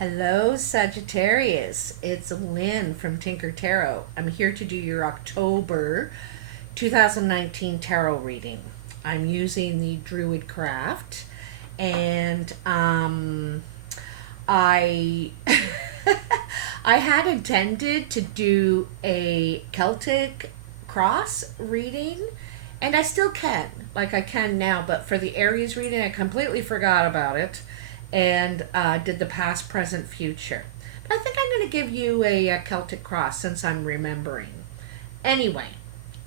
Hello, Sagittarius. It's Lynn from Tinker Tarot. I'm here to do your October 2019 tarot reading. I'm using the Druid Craft, and I I had intended to do a Celtic cross reading, and I still can. Like I can now, but for the Aries reading, I completely forgot about it and did the past, present, future. But I think I'm going to give you a Celtic cross since I'm remembering. Anyway,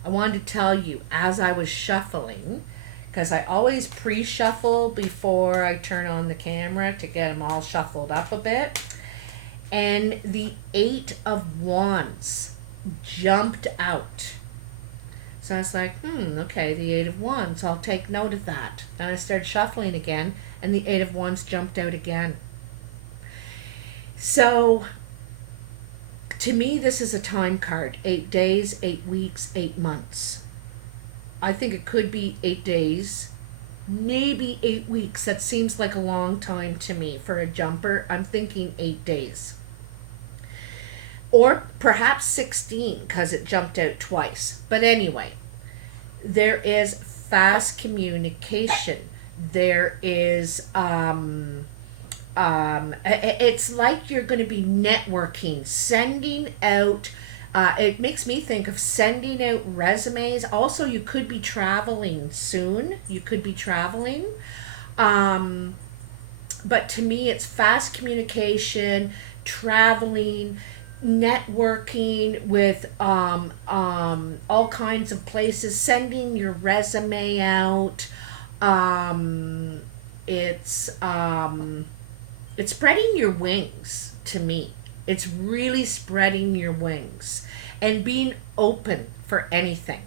I wanted to tell you as I was shuffling, because I always pre-shuffle before I turn on the camera to get them all shuffled up a bit. And the Eight of Wands jumped out. So I was like, okay, the Eight of Wands. I'll take note of that. Then I started shuffling again, and the Eight of Wands jumped out again. So, to me, this is a time card. 8 days, 8 weeks, 8 months. I think it could be 8 days, maybe 8 weeks. That seems like a long time to me for a jumper. I'm thinking 8 days. Or perhaps 16, because it jumped out twice. But anyway, there is fast communication. There is, it's like you're going to be networking, sending out, it makes me think of sending out resumes. Also, you could be traveling soon. You could be traveling. But to me, it's fast communication, traveling, networking with all kinds of places, sending your resume out. It's spreading your wings to me. It's really spreading your wings and being open for anything.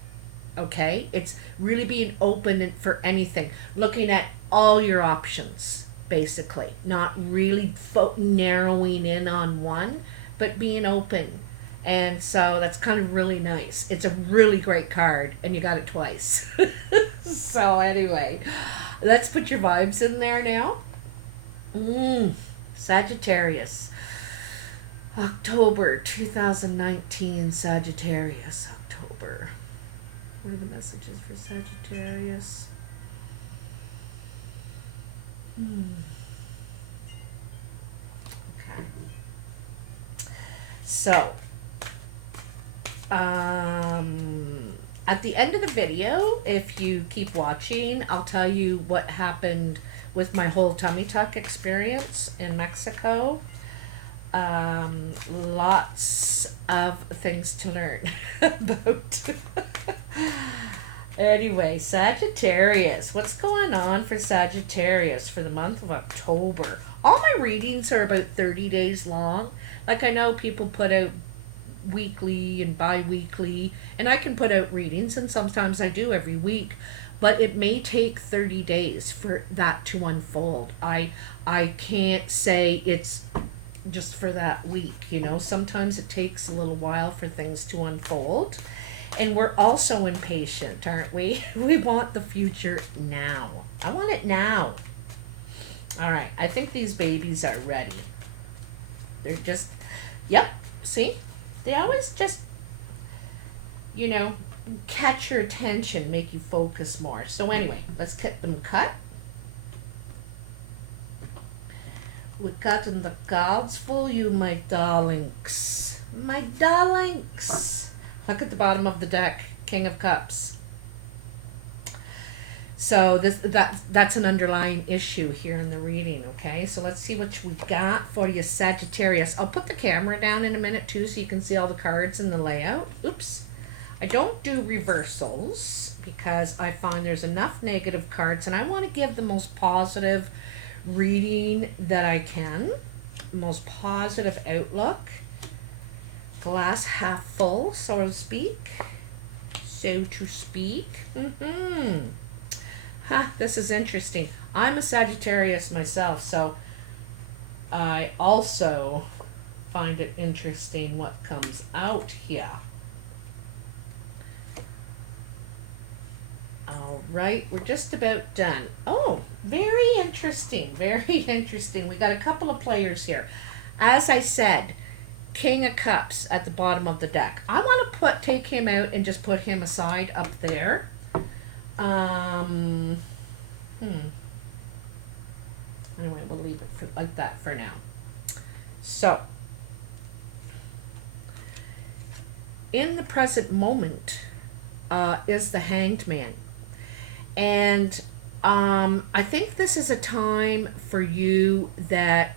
Okay? It's really being open for anything. Looking at all your options, basically. Not really narrowing in on one, but being open. And so that's kind of really nice. It's a really great card, and you got it twice. So anyway, let's put your vibes in there now. Sagittarius. October 2019, Sagittarius. October. What are the messages for Sagittarius? Okay. So, at the end of the video, if you keep watching, I'll tell you what happened with my whole tummy tuck experience in Mexico. Lots of things to learn about. Anyway, Sagittarius. What's going on for Sagittarius for the month of October? All my readings are about 30 days long. Like, I know people put out weekly and bi-weekly, and I can put out readings, and sometimes I do every week, but it may take 30 days for that to unfold. I can't say it's just for that week, you know. Sometimes it takes a little while for things to unfold, and we're also impatient, aren't we? We want the future now. I want it now. All right, I think these babies are ready. They're just, yep, see? They always just, you know, catch your attention, make you focus more. So anyway, let's get them cut. We're cutting the cards for you, my darlings. My darlings. Look at the bottom of the deck, King of Cups. So that's an underlying issue here in the reading, okay? So let's see what we've got for you, Sagittarius. I'll put the camera down in a minute, too, so you can see all the cards in the layout. Oops. I don't do reversals because I find there's enough negative cards, and I want to give the most positive reading that I can. Most positive outlook. Glass half full, so to speak. This is interesting. I'm a Sagittarius myself, so I also find it interesting what comes out here. All right, we're just about done. Oh, very interesting, very interesting. We got a couple of players here. As I said, King of Cups at the bottom of the deck. I want to take him out and just put him aside up there. Anyway, we'll leave it like that for now. So, in the present moment is the Hanged Man. And I think this is a time for you that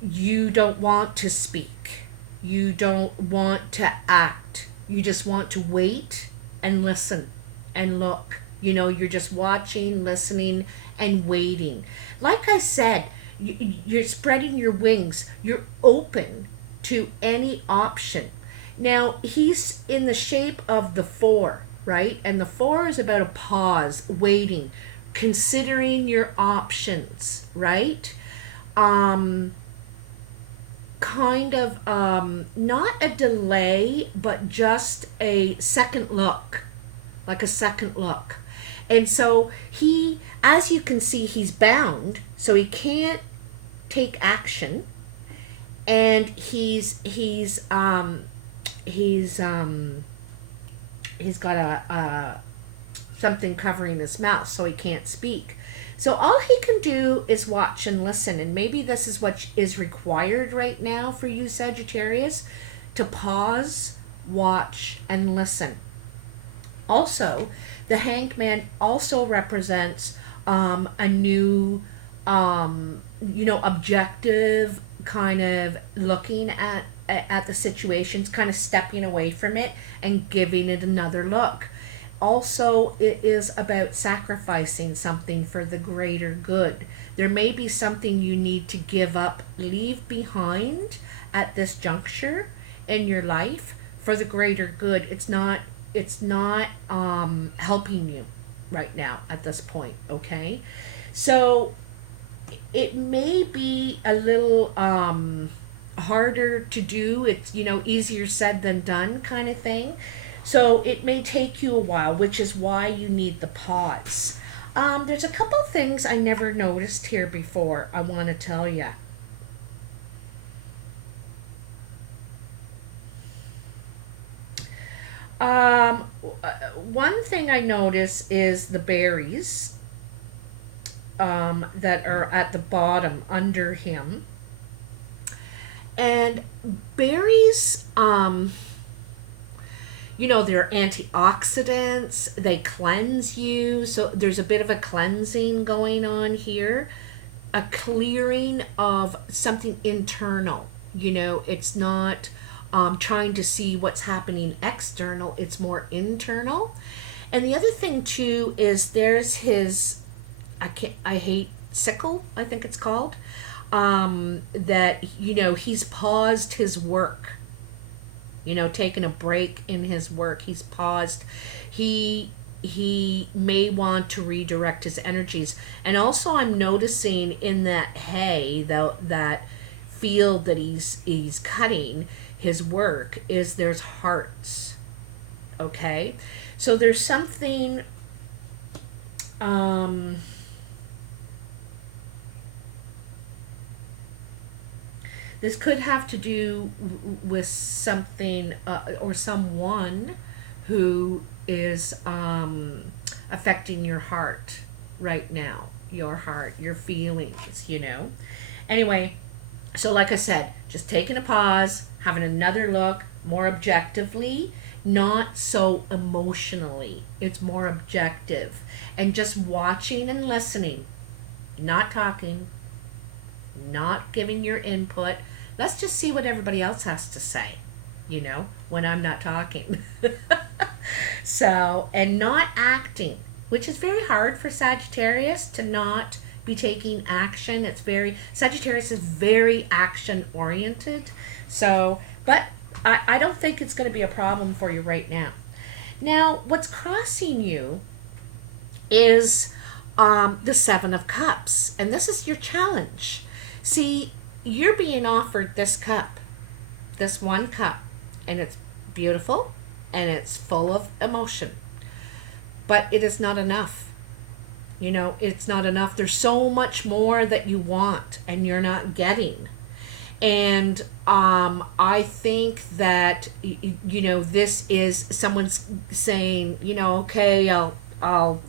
you don't want to speak. You don't want to act. You just want to wait and listen and look. You know, you're just watching, listening, and waiting. Like I said, you're spreading your wings. You're open to any option. Now, he's in the shape of the 4, right? And the 4 is about a pause, waiting, considering your options, right? Kind of not a delay, but just a second look, like a second look. And so he, as you can see, he's bound, so he can't take action, and he's got a something covering his mouth, so he can't speak. So all he can do is watch and listen, and maybe this is what is required right now for you, Sagittarius, to pause, watch, and listen. Also, the Hanged Man also represents a new, objective kind of looking at the situations, kind of stepping away from it and giving it another look. Also, it is about sacrificing something for the greater good. There may be something you need to give up, leave behind at this juncture in your life for the greater good. It's not helping you right now at this point, okay? So it may be a little harder to do. It's, easier said than done kind of thing. So it may take you a while, which is why you need the pause. There's a couple things I never noticed here before I want to tell you. One thing I notice is the berries that are at the bottom under him. And berries, they're antioxidants, they cleanse you, so there's a bit of a cleansing going on here, a clearing of something internal. It's not trying to see what's happening external, it's more internal. And the other thing too is there's his, I hate sickle, I think it's called, that, he's paused his work. Taking a break in his work. He's paused. He may want to redirect his energies. And also I'm noticing in that hay, that field that he's cutting his work, is there's hearts. Okay? So there's something this could have to do with something or someone who is affecting your heart right now. Your heart, your feelings, Anyway, so like I said, just taking a pause, having another look, more objectively, not so emotionally. It's more objective. And just watching and listening, not talking, not giving your input. Let's just see what everybody else has to say, when I'm not talking. So, and not acting, which is very hard for Sagittarius to not be taking action. Sagittarius is very action oriented. So, but I don't think it's going to be a problem for you right now. Now, what's crossing you is the 7 of Cups, and this is your challenge. See, you're being offered this cup, this one cup, and it's beautiful and it's full of emotion, but it is not enough. It's not enough. There's so much more that you want and you're not getting. And I think that this is someone's saying, okay, I'll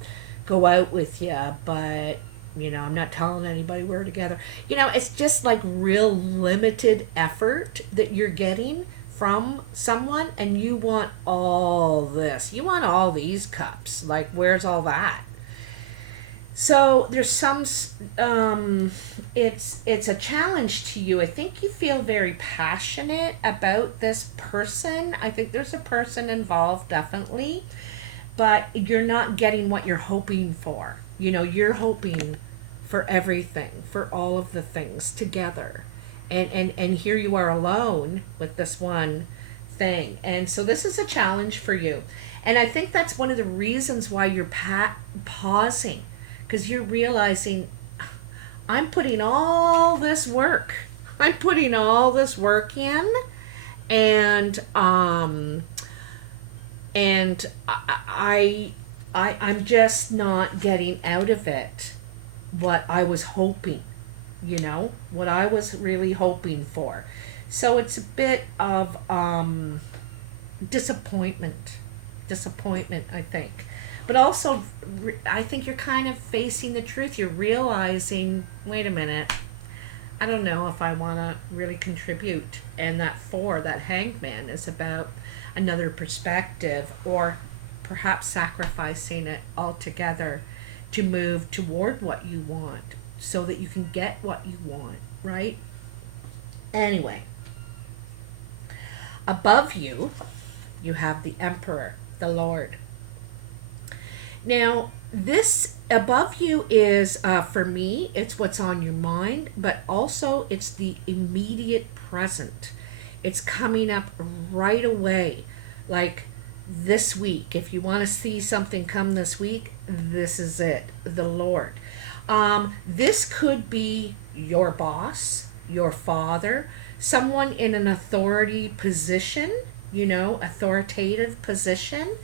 go out with you, but I'm not telling anybody we're together. It's just like real limited effort that you're getting from someone, and you want all this. You want all these cups. Like, where's all that? So there's some, it's a challenge to you. I think you feel very passionate about this person. I think there's a person involved, definitely, but you're not getting what you're hoping for. You're hoping for everything, for all of the things together. And here you are alone with this one thing. And so this is a challenge for you. And I think that's one of the reasons why you're pausing, because you're realizing, I'm putting all this work. I'm putting all this work in, and I'm just not getting out of it what I was hoping, what I was really hoping for. So it's a bit of disappointment, I think. But also, I think you're kind of facing the truth. You're realizing, wait a minute, I don't know if I want to really contribute. And that Hanged Man, is about another perspective, or perhaps sacrificing it altogether to move toward what you want so that you can get what you want, right? Anyway, above you, you have the Emperor, the Lord. Now, this above you is, for me, it's what's on your mind, but also it's the immediate present. It's coming up right away. Like this week, if you want to see something come this week, this is it, the Lord. This could be your boss, your father, someone in an authority position, authoritative position.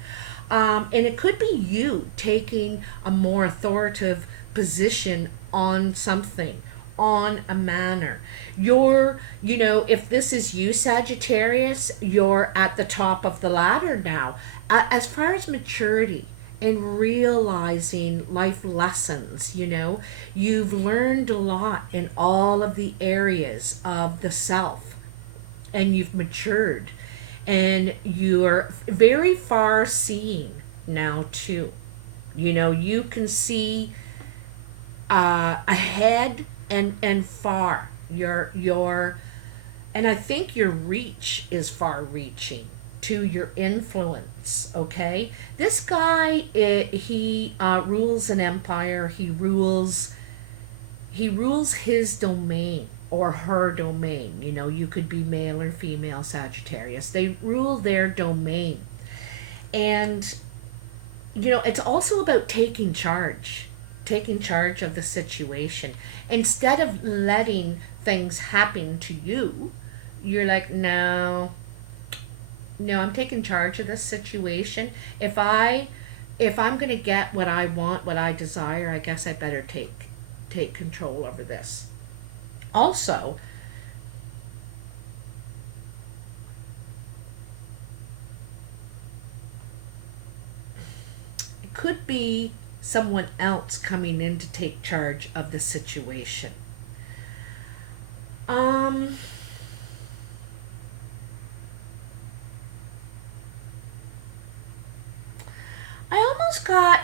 And it could be you taking a more authoritative position on something, on a manner. If this is you, Sagittarius, you're at the top of the ladder now. As far as maturity and realizing life lessons, you've learned a lot in all of the areas of the self, and you've matured. And you're very far seeing now too. You can see ahead and far. And I think your reach is far reaching to your influence. Okay, this guy, he rules an empire. He rules his domain, or her domain. You could be male or female Sagittarius. They rule their domain. And, it's also about taking charge of the situation. Instead of letting things happen to you, you're like, no, I'm taking charge of this situation. If I'm going to get what I want, what I desire, I guess I better take control over this. Also, it could be someone else coming in to take charge of the situation.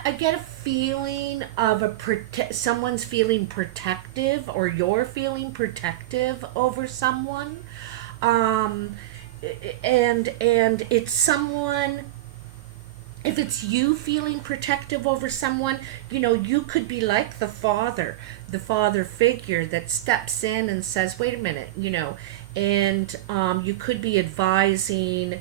I get a feeling of someone's feeling protective, or you're feeling protective over someone. And it's someone, if it's you feeling protective over someone, you could be like the father figure that steps in and says, wait a minute, and you could be advising,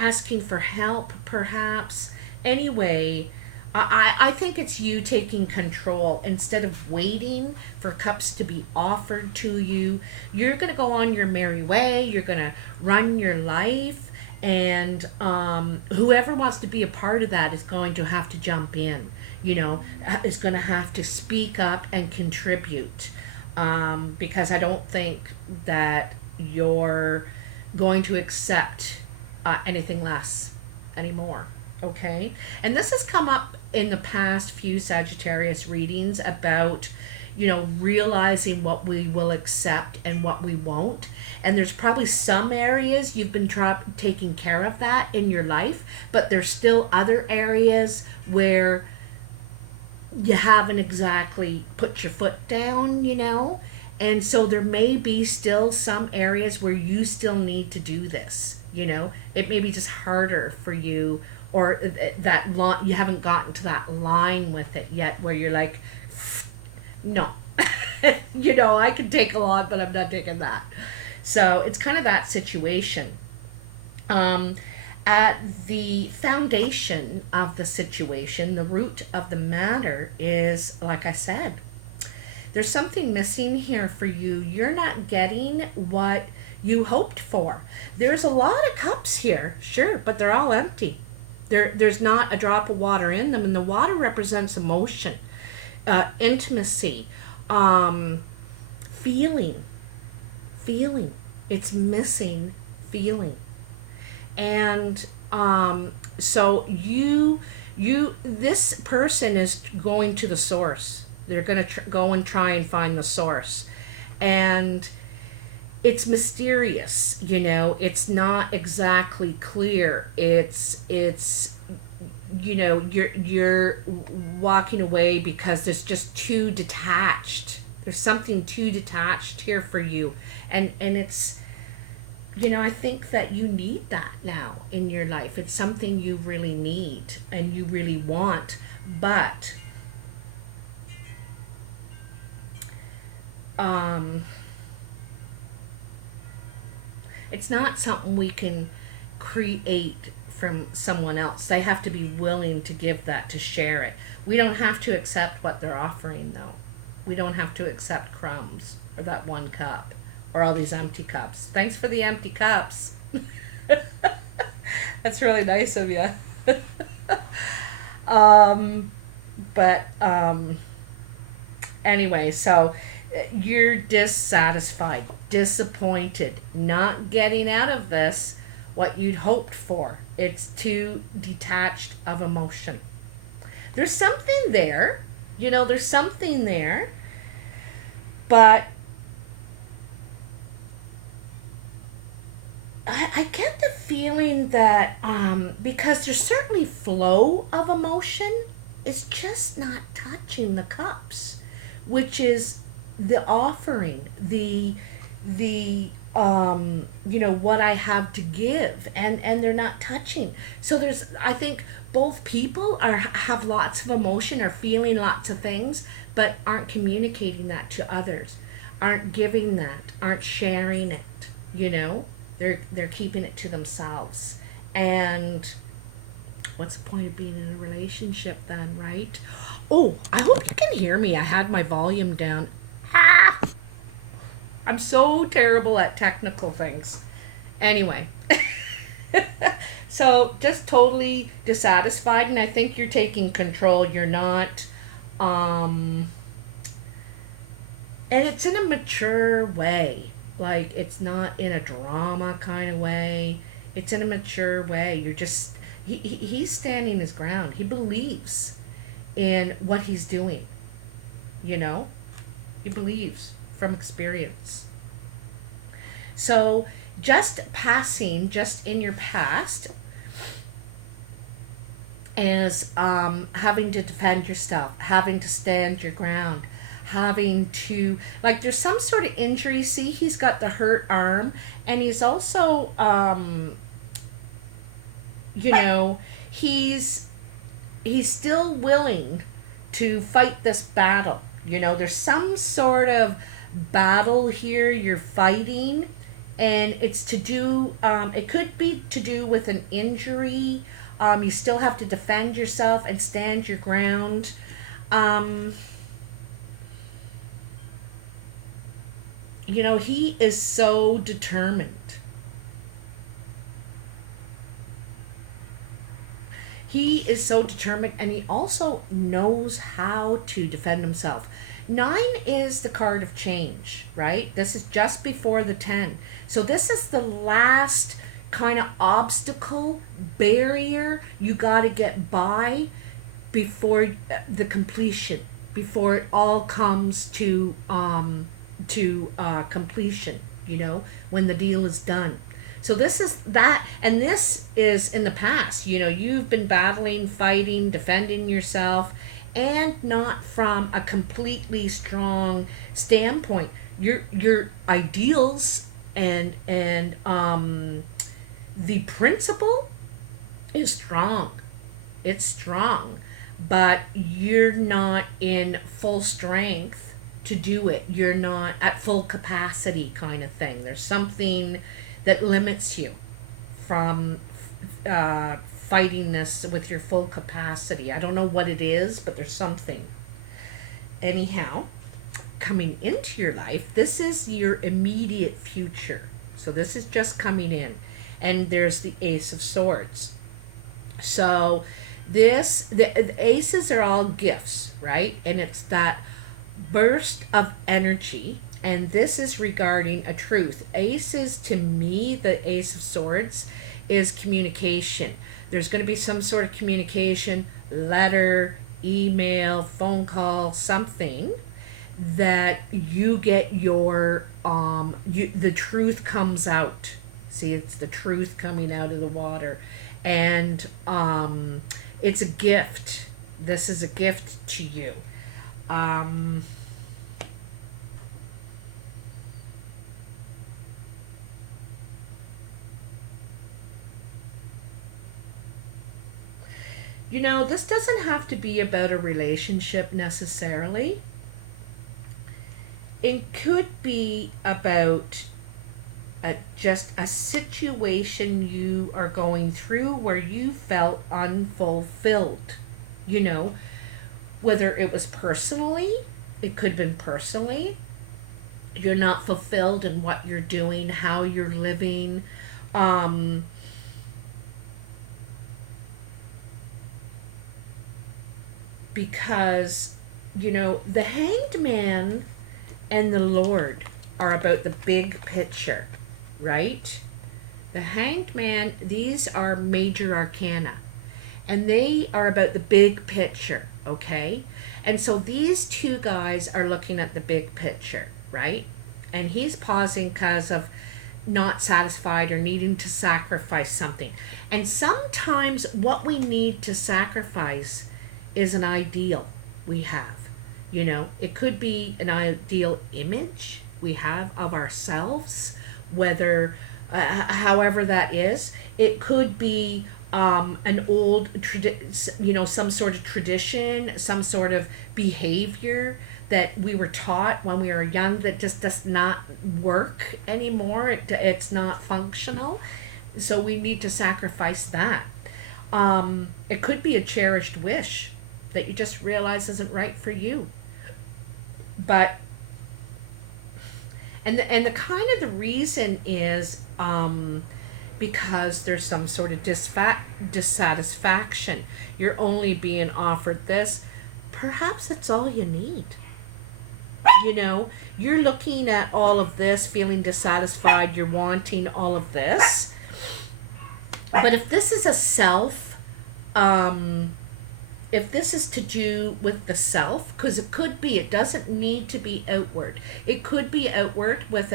asking for help, perhaps. Anyway, I think it's you taking control instead of waiting for cups to be offered to you. You're going to go on your merry way. You're going to run your life. And whoever wants to be a part of that is going to have to jump in. you know, is going to have to speak up and contribute, because I don't think that you're going to accept anything less anymore. Okay? And this has come up in the past few Sagittarius readings about, you know, realizing what we will accept and what we won't. And there's probably some areas you've been taking care of that in your life, but there's still other areas where you haven't exactly put your foot down, you know? And so there may be still some areas where you still need to do this, you know? It may be just harder for you, or that you haven't gotten to that line with it yet where you're like, no. You know, I can take a lot, but I'm not taking that. So it's kind of that situation. At the foundation of the situation, the root of the matter is, like I said, there's something missing here for you. You're not getting what you hoped for. There's a lot of cups here, sure, but they're all empty. There's not a drop of water in them, and the water represents emotion, intimacy, feeling. It's missing feeling. And so this person is going to the source. They're going to go and try and find the source. And it's mysterious, you know, it's not exactly clear. It's you know, you're walking away because there's just too detached. There's something too detached here for you. And it's, you know, I think that you need that now in your life. It's something you really need and you really want, but it's not something we can create from someone else. They have to be willing to give that, to share it. We don't have to accept what they're offering, though. We don't have to accept crumbs or that one cup or all these empty cups. Thanks for the empty cups. That's really nice of you. Anyway, so you're dissatisfied, disappointed, not getting out of this what you'd hoped for. It's too detached of emotion. There's something there, you know, there's something there, but I get the feeling that because there's certainly flow of emotion, it's just not touching the cups, which is the offering, the you know, what I have to give, and they're not touching. So there's, I think both people have lots of emotion, are feeling lots of things, but aren't communicating that to others, aren't giving that, aren't sharing it, you know. They're keeping it to themselves. And what's the point of being in a relationship then, right? Oh, I hope you can hear me. I had my volume down. Ah! I'm so terrible at technical things. Anyway. So just totally dissatisfied, and I think you're taking control. You're not and it's in a mature way. Like, it's not in a drama kind of way. It's in a mature way. You're just, he's standing his ground. He believes in what he's doing. You know? He believes from experience. So, just passing, just in your past, as having to defend yourself, having to stand your ground, having to, like, there's some sort of injury. See, he's got the hurt arm, and he's also you know, he's still willing to fight this battle. You know, there's some sort of battle here you're fighting, and it's to do, it could be to do with an injury. You still have to defend yourself and stand your ground. You know, he is so determined. He is so determined, and he also knows how to defend himself. 9 is the card of change, right? This is just before the 10. So this is the last kind of obstacle, barrier you got to get by before the completion, before it all comes to completion, when the deal is done. So this is that, and this is in the past. You've been battling, fighting, defending yourself, and not from a completely strong standpoint. Your ideals and the principle is strong. It's strong, but you're not in full strength to do it. You're not at full capacity, kind of thing. There's something that limits you from fighting this with your full capacity. I don't know what it is, but there's something. Anyhow, coming into your life, this is your immediate future. So this is just coming in. And there's the Ace of Swords. So the aces are all gifts, right? And it's that burst of energy. And this is regarding a truth. Aces, to me, the Ace of Swords is communication. There's going to be some sort of communication, letter, email, phone call, something that you get your the truth comes out. See, it's the truth coming out of the water, and it's a gift. This is a gift to you. This doesn't have to be about a relationship necessarily. It could be about just a situation you are going through where you felt unfulfilled. Whether it was personally, it could have been personally. You're not fulfilled in what you're doing, how you're living. Because, the Hanged Man and the Lord are about the big picture, right? The Hanged Man, these are major arcana, and they are about the big picture, okay? And so these two guys are looking at the big picture, right? And he's pausing because of not satisfied or needing to sacrifice something. And sometimes what we need to sacrifice is an ideal we have. It could be an ideal image we have of ourselves, whether however that is. It could be an old some sort of tradition, some sort of behavior that we were taught when we were young that just does not work anymore. It's not functional, so we need to sacrifice that. It could be a cherished wish that you just realize isn't right for you. But and the kind of the reason is because there's some sort of dissatisfaction. You're only being offered this. Perhaps that's all you need. You're looking at all of this, feeling dissatisfied, you're wanting all of this. But if this is a self, if this is to do with the self, because it doesn't need to be outward. It could be outward with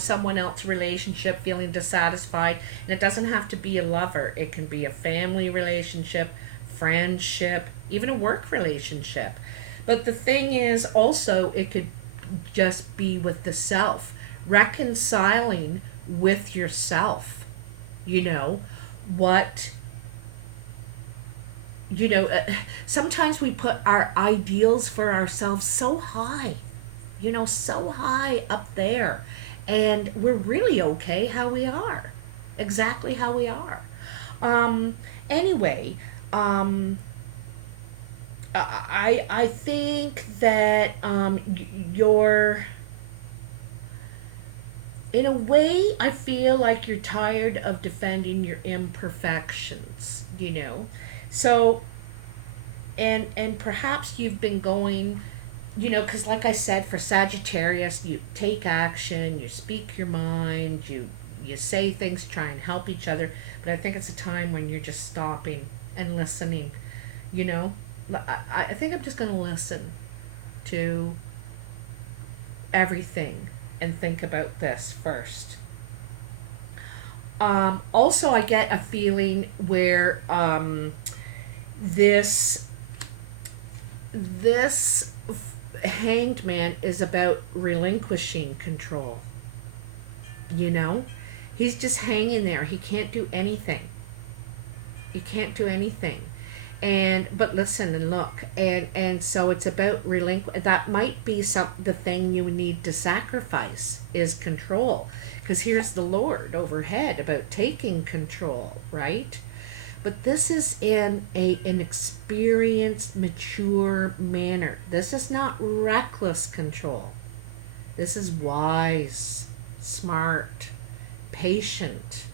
someone else relationship, feeling dissatisfied, and it doesn't have to be a lover. It can be a family relationship, friendship, even a work relationship. But the thing is also, it could just be with the self, reconciling with yourself. Sometimes we put our ideals for ourselves so high, so high up there, and we're really okay how we are, exactly how we are. Anyway, I think that you're, in a way, I feel like you're tired of defending your imperfections, So, and perhaps you've been going, you know, because like I said, for Sagittarius, you take action, you speak your mind, you say things, try and help each other. But I think it's a time when you're just stopping and listening. You know, I think I'm just going to listen to everything and think about this first. Also, I get a feeling where this this hanged man is about relinquishing control. You know, he's just hanging there. He can't do anything. He can't do anything. And but listen and look, and so it's about that might be the thing you need to sacrifice is control, because here's the Lord overhead about taking control, right? But this is in an experienced, mature manner. This is not reckless control. This is wise, smart, patient.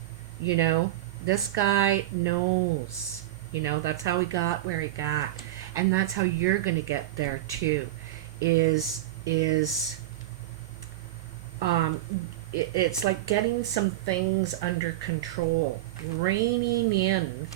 You know, this guy knows. You know, that's how he got where he got. And that's how you're going to get there too. It's like getting some things under control, reining in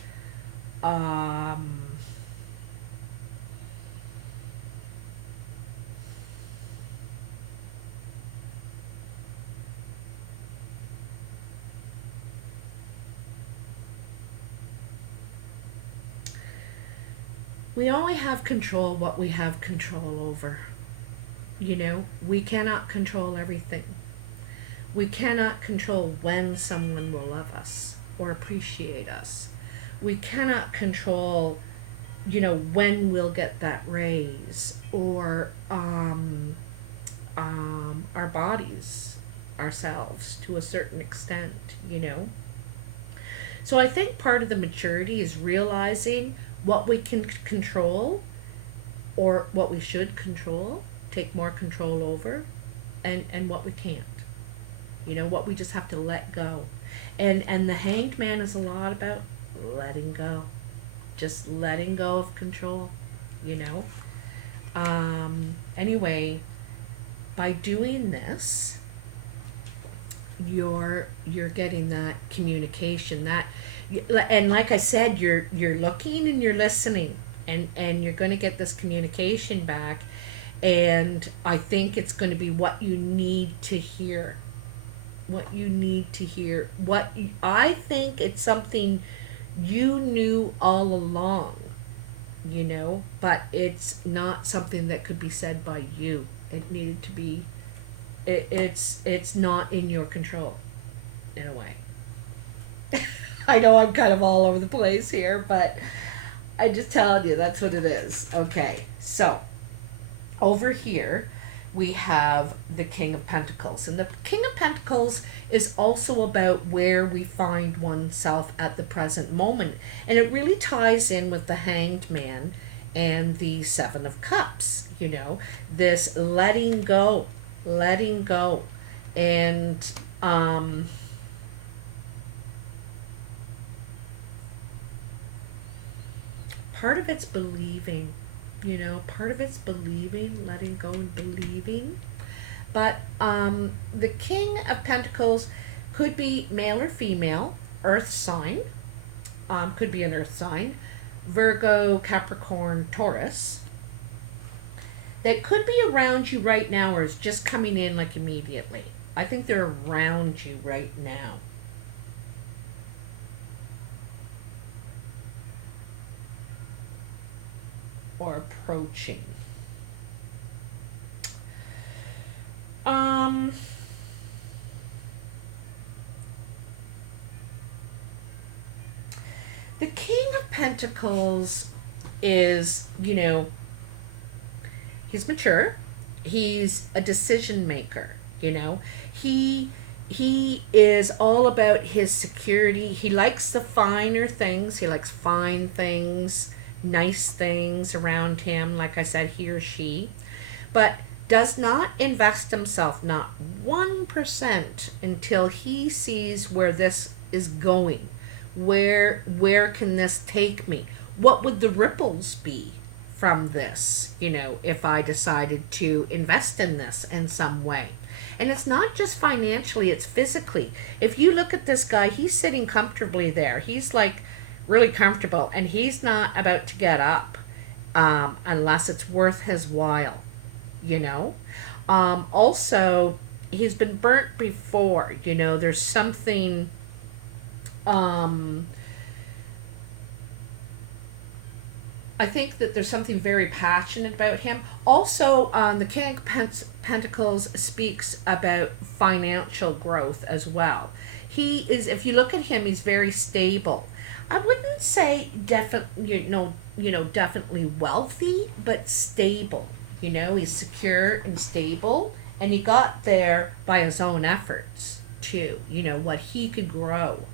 we only have control what we have control over. You know, we cannot control everything. We cannot control when someone will love us or appreciate us. We cannot control, you know, when we'll get that raise, or our bodies, ourselves, to a certain extent, you know. So I think part of the maturity is realizing what we can control, or what we should control, take more control over, and what we can't. You know, what we just have to let go. And the hanged man is a lot about letting go. Just letting go of control, you know. Anyway, by doing this, you're getting that communication, that, and like I said, you're looking and you're listening, and you're going to get this communication back, and I think it's going to be what you need to hear. What you need to hear. I think it's something you knew all along, you know, but it's not something that could be said by you. It needed to be. It's not in your control, in a way. I know I'm kind of all over the place here, but I just telling you that's what it is. Okay, so over here we have the King of Pentacles. And the King of Pentacles is also about where we find oneself at the present moment. And it really ties in with the Hanged Man and the Seven of Cups, you know, this letting go. And part of it's believing. You know, part of it's believing, letting go and believing. But the King of Pentacles could be male or female, earth sign, could be an earth sign, Virgo, Capricorn, Taurus. That could be around you right now, or is just coming in like immediately. I think they're around you right now. Or approaching. The King of Pentacles is, you know, he's mature. He's a decision maker, you know. He is all about his security. He likes the finer things. He likes fine things, nice things around him, like I said, he or she, but does not invest himself, not 1%, until he sees where this is going. Where can this take me? what would the ripples be from this, you know, if I decided to invest in this in some way? And it's not just financially, it's physically. If you look at this guy, he's sitting comfortably there. He's like really comfortable, and he's not about to get up unless it's worth his while, you know. Also, he's been burnt before, you know. There's something I think that there's something very passionate about him. Also, the King of Pentacles speaks about financial growth as well. He is, if you look at him, he's very stable. I wouldn't say definitely wealthy, but stable. You know, he's secure and stable, and he got there by his own efforts too. You know, what he could grow.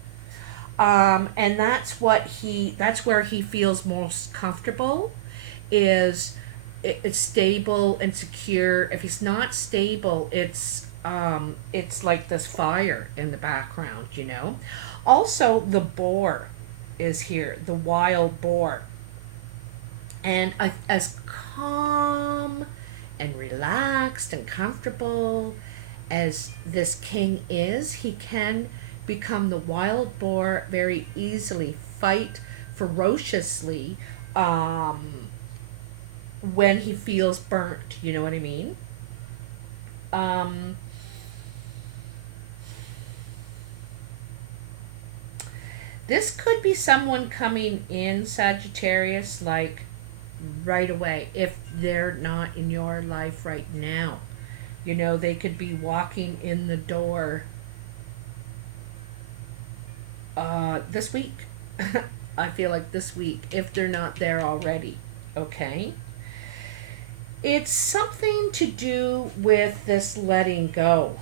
And that's where he feels most comfortable, is it's stable and secure. If he's not stable, it's like this fire in the background, you know. Also, the boar is here, the wild boar. And as calm and relaxed and comfortable as this king is, he can become the wild boar very easily, fight ferociously when he feels burnt. You know what I mean? This could be someone coming in, Sagittarius, like right away, if they're not in your life right now. You know, they could be walking in the door this week. I feel like this week, if they're not there already. Okay? It's something to do with this letting go.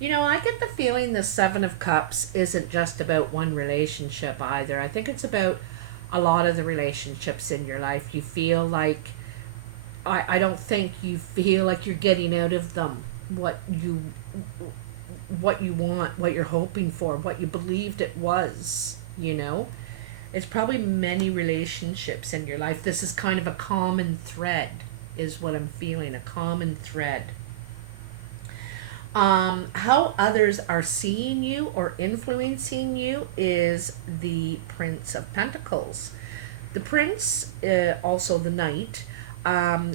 You know, I get the feeling the Seven of Cups isn't just about one relationship either. I think it's about a lot of the relationships in your life. You feel like, I don't think you feel like you're getting out of them what you want, what you're hoping for, what you believed it was, you know. It's probably many relationships in your life. This is kind of a common thread, is what I'm feeling, a common thread. How others are seeing you or influencing you is the Prince of Pentacles. The Prince, also the Knight,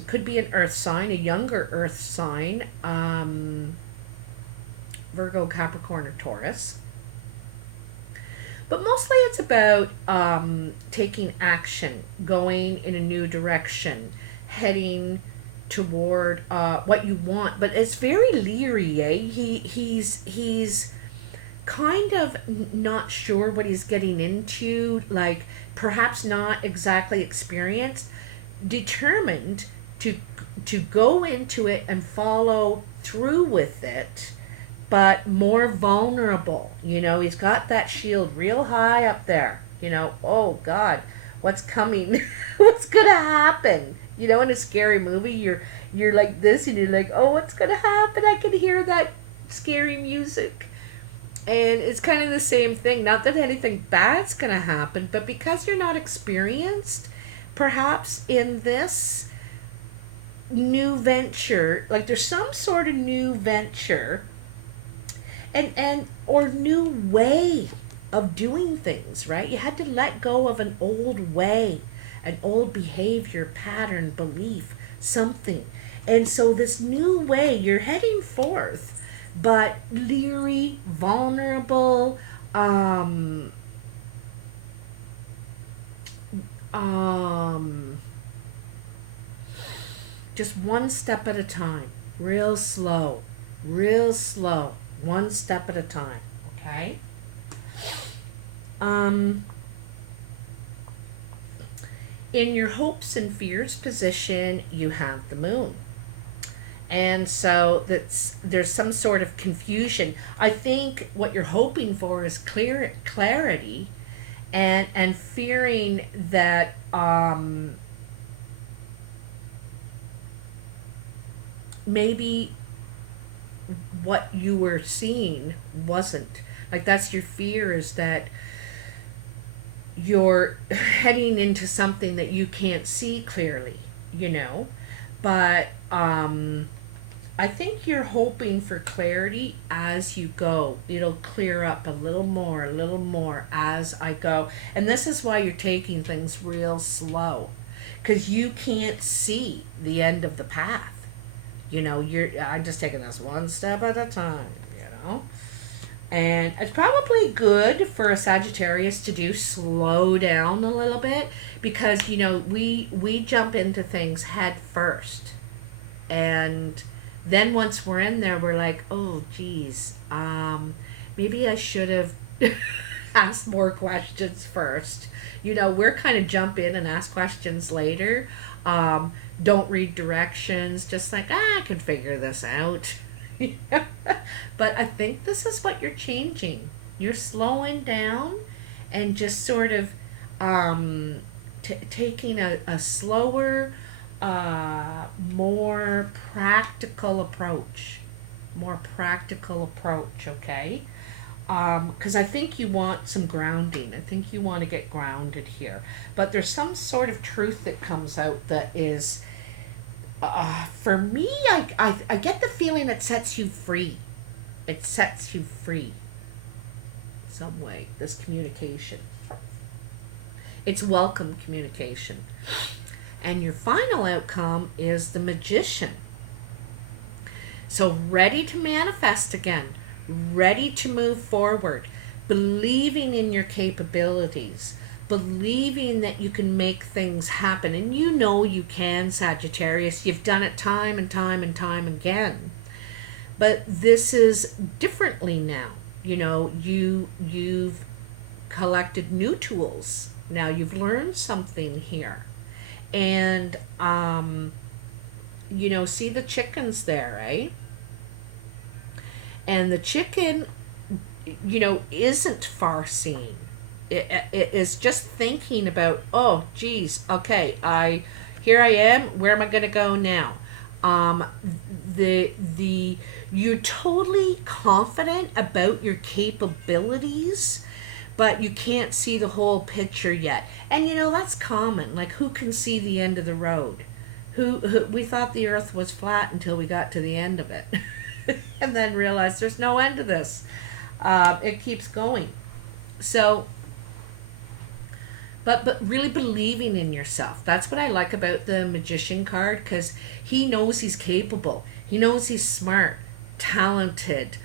could be an earth sign, a younger earth sign, Virgo, Capricorn, or Taurus. But mostly it's about taking action, going in a new direction, heading toward what you want. But it's very leery, eh? He's kind of not sure what he's getting into, like perhaps not exactly experienced, determined to go into it and follow through with it, but more vulnerable. You know, he's got that shield real high up there. You know, oh God, what's coming? What's gonna happen? You know, in a scary movie, you're like this, and you're like, oh, what's gonna happen? I can hear that scary music. And it's kind of the same thing. Not that anything bad's gonna happen, but because you're not experienced, perhaps in this new venture, like there's some sort of new venture and or new way of doing things, right? You had to let go of an old way, an old behavior, pattern, belief, something. And so this new way, you're heading forth, but leery, vulnerable, just one step at a time, real slow, one step at a time, okay? In your hopes and fears position, you have the moon. And so there's some sort of confusion. I think what you're hoping for is clarity, and fearing that maybe what you were seeing wasn't. Like that's your fear, is that you're heading into something that you can't see clearly, you know. But I think you're hoping for clarity as you go. It'll clear up a little more as I go. And this is why you're taking things real slow, because you can't see the end of the path. You know, I'm just taking this one step at a time, you know. And it's probably good for a Sagittarius to do slow down a little bit, because you know we jump into things head first, and then once we're in there, we're like, oh geez, maybe I should have asked more questions first. You know, we're kind of jump in and ask questions later. Don't read directions, just like, I can figure this out. But I think this is what you're changing. You're slowing down and just sort of taking a slower, more practical approach. Okay? Because I think you want some grounding. I think you want to get grounded here. But there's some sort of truth that comes out that is, for me, I get the feeling it sets you free. It sets you free some way, this communication. It's welcome communication. And your final outcome is the Magician. So ready to manifest again, ready to move forward, believing in your capabilities, believing that you can make things happen. And you know you can, Sagittarius. You've done it time and time and time again. But this is differently now. You know, you've collected new tools. Now you've learned something here. And, you know, see the chickens there, right? And the chicken, you know, isn't far seeing. It is just thinking about, oh, geez, okay, here I am. Where am I going to go now? You're totally confident about your capabilities, but you can't see the whole picture yet. And you know, that's common. Like, who can see the end of the road? Who we thought the earth was flat until we got to the end of it. And then realized there's no end to this. It keeps going. So, but really believing in yourself. That's what I like about the Magician card, because he knows he's capable. He knows he's smart, talented.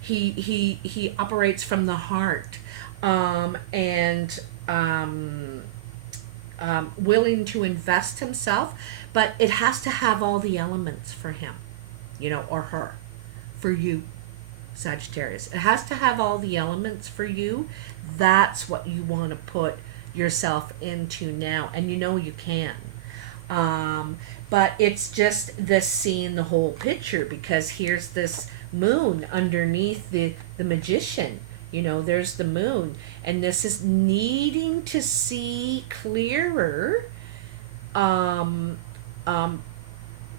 He operates from the heart, and willing to invest himself, but it has to have all the elements for him, you know, or her, for you, Sagittarius. It has to have all the elements for you. That's what you want to put yourself into now, and you know you can. But it's just this seeing the whole picture, because here's this moon underneath the Magician. You know, there's the moon, and this is needing to see clearer,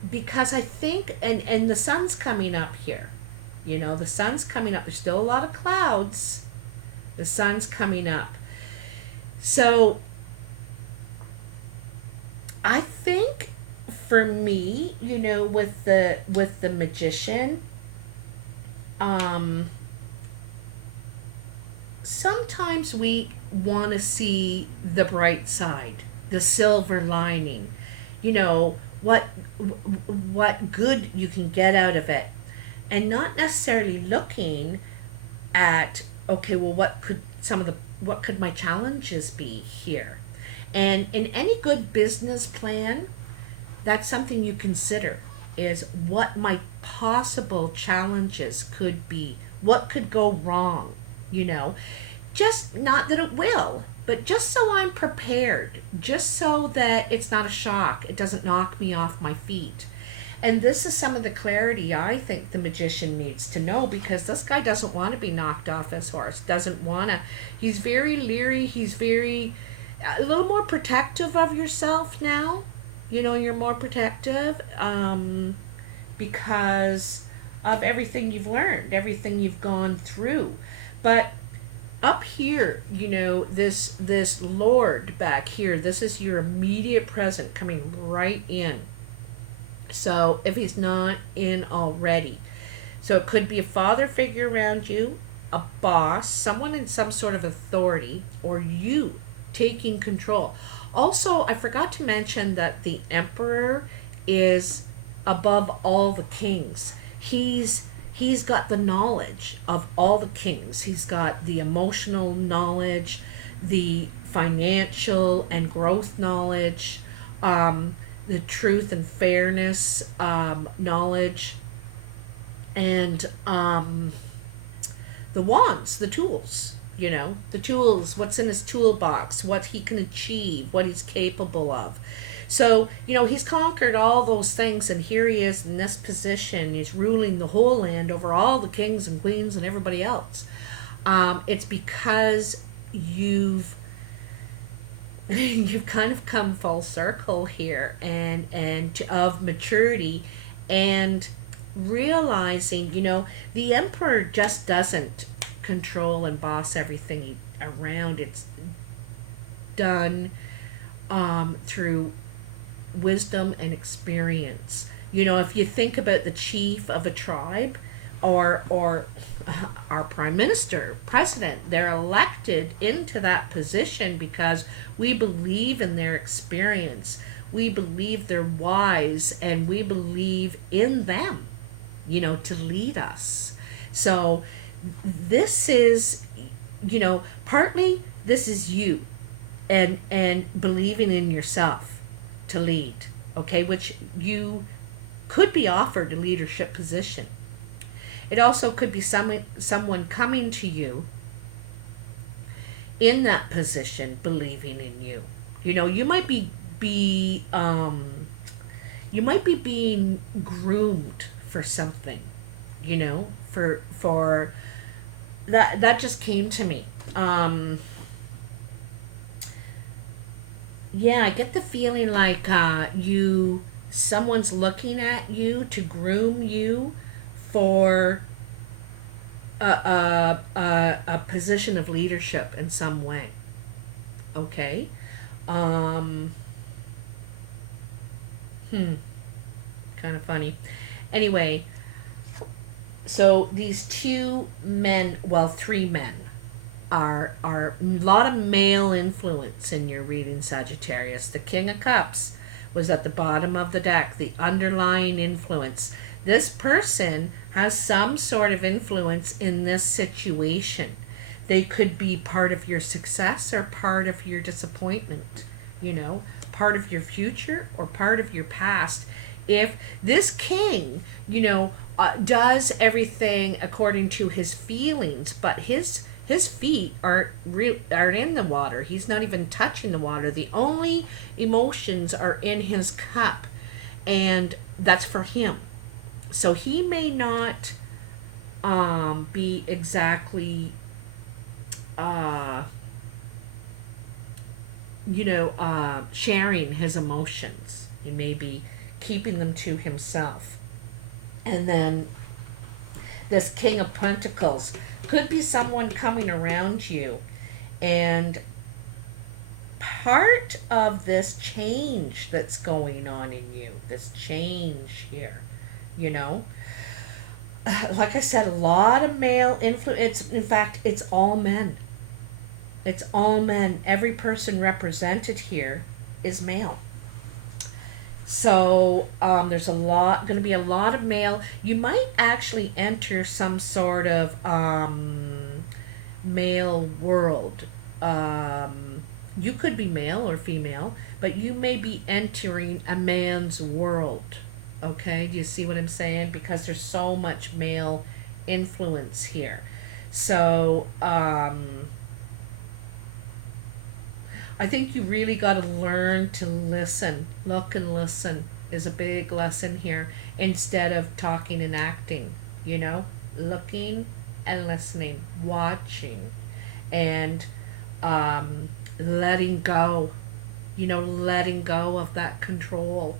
because I think, and the sun's coming up here. You know, the sun's coming up. There's still a lot of clouds. The sun's coming up. So I think for me, you know, with the Magician, sometimes we want to see the bright side, the silver lining, you know, what good you can get out of it, and not necessarily looking at, okay, well, what could my challenges be here? And in any good business plan, that's something you consider, is what my possible challenges could be, what could go wrong, you know, just not that it will, but just so I'm prepared, just so that it's not a shock, it doesn't knock me off my feet. And this is some of the clarity I think the Magician needs to know, because this guy doesn't want to be knocked off his horse, doesn't want to. He's very leery, he's very, a little more protective of yourself now. You know, you're more protective, because of everything you've learned, everything you've gone through. But up here, this Lord back here, this is your immediate present coming right in. So if he's not in already, so it could be a father figure around you, a boss, someone in some sort of authority, or you taking control. Also, I forgot to mention that the emperor is above all the kings. He's got the knowledge of all the kings. He's got the emotional knowledge, the financial and growth knowledge, the truth and fairness knowledge, and the wands, the tools, the tools, what's in his toolbox, what he can achieve, what he's capable of. So, he's conquered all those things, and here he is in this position. He's ruling the whole land over all the kings and queens and everybody else. It's because you've kind of come full circle here, and of maturity, and realizing, the emperor just doesn't control and boss everything around. It's done through wisdom and experience. If you think about the chief of a tribe, or our prime minister, president, they're elected into that position because we believe in their experience. We believe they're wise, and we believe in them, to lead us. So this is, partly this is you, and believing in yourself to lead, okay, which you could be offered a leadership position. It also could be someone coming to you in that position, believing in you. You might be being groomed for something, for that just came to me. Yeah, I get the feeling like someone's looking at you to groom you for a position of leadership in some way. Okay. Kind of funny. Anyway, so these three men are a lot of male influence in your reading, Sagittarius. The King of Cups was at the bottom of the deck, the underlying influence. This person has some sort of influence in this situation. They could be part of your success or part of your disappointment, part of your future or part of your past. If this king, does everything according to his feelings, but his feet aren't in the water. He's not even touching the water. The only emotions are in his cup, and that's for him. So he may not be exactly, sharing his emotions. He may be keeping them to himself. And then this King of Pentacles could be someone coming around you, and part of this change that's going on in you, this change here, like I said, a lot of male influence. In fact, it's all men. It's all men. Every person represented here is male. So there's going to be a lot of male. You might actually enter some sort of male world. You could be male or female, but you may be entering a man's world. Okay, do you see what I'm saying? Because there's so much male influence here. So I think you really got to learn to listen. Look and listen is a big lesson here, instead of talking and acting, looking and listening, watching, and letting go, letting go of that control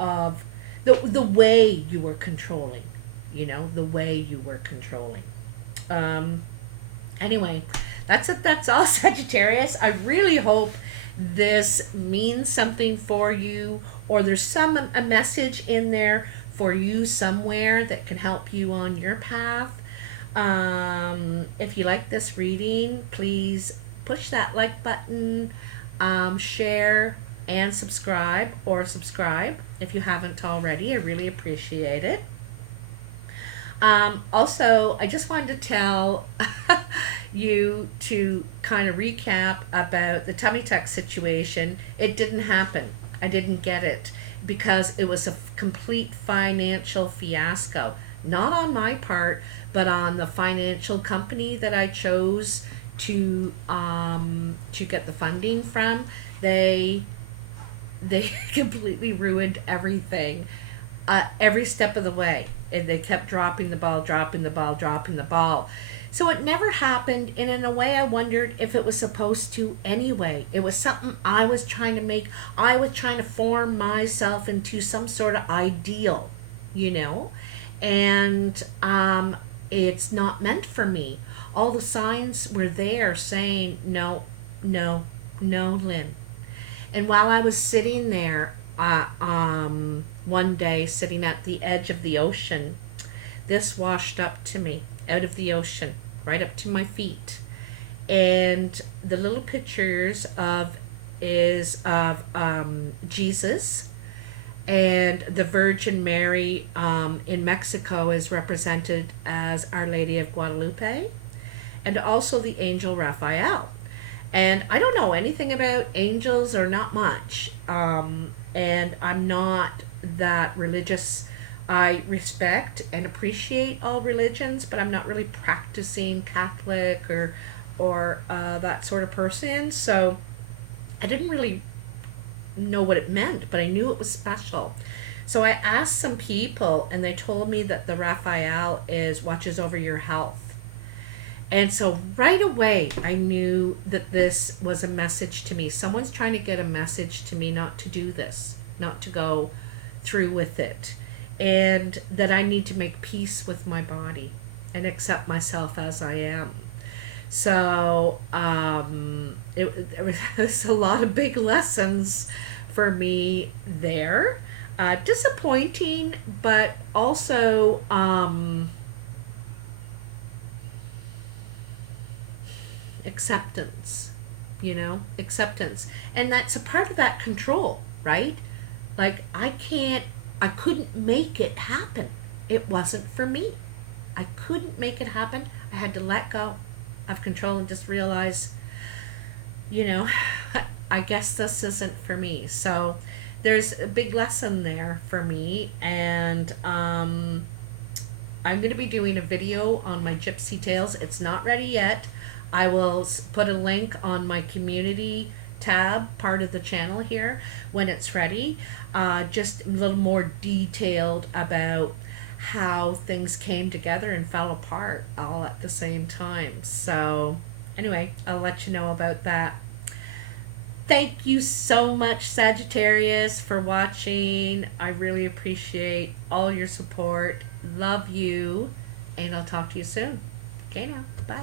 of the way you were controlling, you know, the way you were controlling. Anyway, that's it. That's all, Sagittarius. I really hope this means something for you, or there's a message in there for you somewhere that can help you on your path. If you like this reading, please push that like button, share, and subscribe, or subscribe if you haven't already. I really appreciate it. Also, I just wanted to tell you to kind of recap about the tummy tuck situation. It didn't happen. I didn't get it because it was a complete financial fiasco. Not on my part, but on the financial company that I chose to get the funding from. They completely ruined everything, every step of the way. And they kept dropping the ball, dropping the ball, dropping the ball. So it never happened, and in a way I wondered if it was supposed to anyway. It was something I was trying to make. I was trying to form myself into some sort of ideal, you know? And it's not meant for me. All the signs were there saying, no, no, no, Lynn. And while I was sitting there, one day, sitting at the edge of the ocean, this washed up to me, out of the ocean, right up to my feet. And the little pictures is of Jesus, and the Virgin Mary in Mexico is represented as Our Lady of Guadalupe, and also the angel Raphael. And I don't know anything about angels, or not much, and I'm not that religious. I respect and appreciate all religions, but I'm not really practicing Catholic or that sort of person. So I didn't really know what it meant, but I knew it was special. So I asked some people, and they told me that the Raphael watches over your health. And so right away, I knew that this was a message to me. Someone's trying to get a message to me not to do this, not to go through with it, and that I need to make peace with my body and accept myself as I am. So it was a lot of big lessons for me there. Disappointing, but also acceptance, acceptance. And that's a part of that control, right? Like, I couldn't make it happen. It wasn't for me. I couldn't make it happen. I had to let go of control and just realize, I guess this isn't for me. So there's a big lesson there for me. And I'm going to be doing a video on my Gypsy Tales. It's not ready yet. I will put a link on my community tab, part of the channel here, when it's ready. Just a little more detailed about how things came together and fell apart all at the same time. So anyway, I'll let you know about that. Thank you so much, Sagittarius, for watching. I really appreciate all your support. Love you, and I'll talk to you soon. Okay now, bye.